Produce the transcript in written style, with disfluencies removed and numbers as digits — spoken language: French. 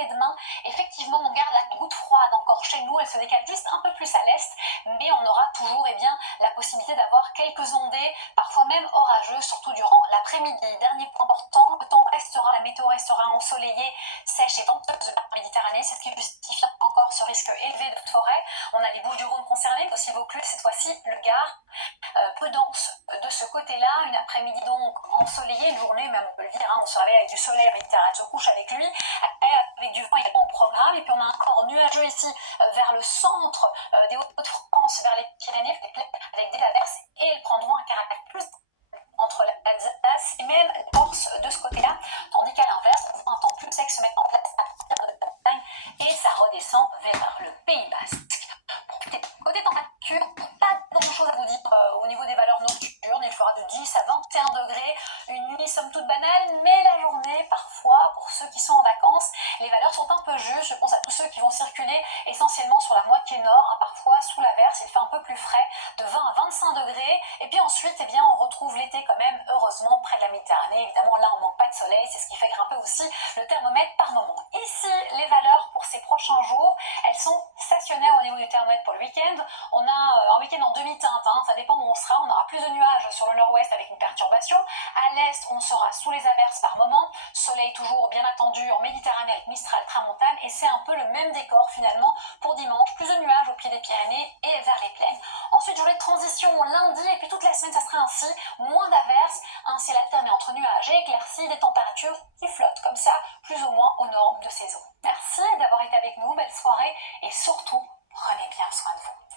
portée de main. Effectivement, on garde la goutte froide encore chez nous, elle se décale juste un peu plus à l'est, mais on aura toujours la possibilité d'avoir quelques ondées, parfois même orageuses, surtout durant l'après-midi. Dernier point important, le temps restera, la météo restera ensoleillée, sèche et venteuse de la Méditerranée, c'est ce qui justifie encore ce risque élevé de forêt. On a les Bouches-du-Rhône concernées, mais aussi Vaucluse, cette fois-ci le Gard. Peu dense de ce côté-là, une après-midi donc ensoleillée, une journée même on peut le dire, on se réveille avec du soleil, la Méditerranée se couche avec lui, avec du vent également au programme, et puis on a un corps nuageux ici vers le centre des Hauts-de-France, vers les Pyrénées, avec des averses, et elles prendront un caractère plus entre l'Alsace et même la Corse de ce côté-là, tandis qu'à l'inverse, on voit un temps plus sec se mettre en place à partir de Bretagne, et ça redescend vers le Pays Basque. Côté température, pas grand-chose à vous dire au niveau des valeurs nocturnes, il fera de 10 à 21 degrés, une nuit somme toute banale, mais la journée, parfois, pour ceux qui sont en vacances, les valeurs sont un peu justes. Je pense à tous ceux qui vont circuler essentiellement sur la moitié nord, parfois sous l'averse, il fait un peu plus frais, de 20 à 25 degrés, et puis ensuite, on retrouve l'été quand même, heureusement, près de la Méditerranée. Évidemment, là, on manque pas de soleil, c'est ce qui fait grimper aussi le thermomètre par moment. Ici, les valeurs pour ces prochains jours, elles sont stationnaires au niveau du thermomètre pour le week-end. On a un week-end en demi-teinte, ça dépend où on sera. On aura plus de nuages sur le nord-ouest avec une perturbation. À l'est, on sera sous les averses par moment. Soleil toujours bien attendu en Méditerranée avec Mistral, Tramontane. Et c'est un peu le même décor finalement pour dimanche. Plus de nuages au pied des Pyrénées et vers les plaines. Ensuite, journée de transition lundi et puis toute la semaine, ça sera ainsi. Moins d'averses, un ciel alterné entre nuages et éclaircies, des températures qui flottent comme ça, plus ou moins aux normes de saison. Merci d'avoir été avec nous. Belle soirée et surtout, prenez bien soin de vous.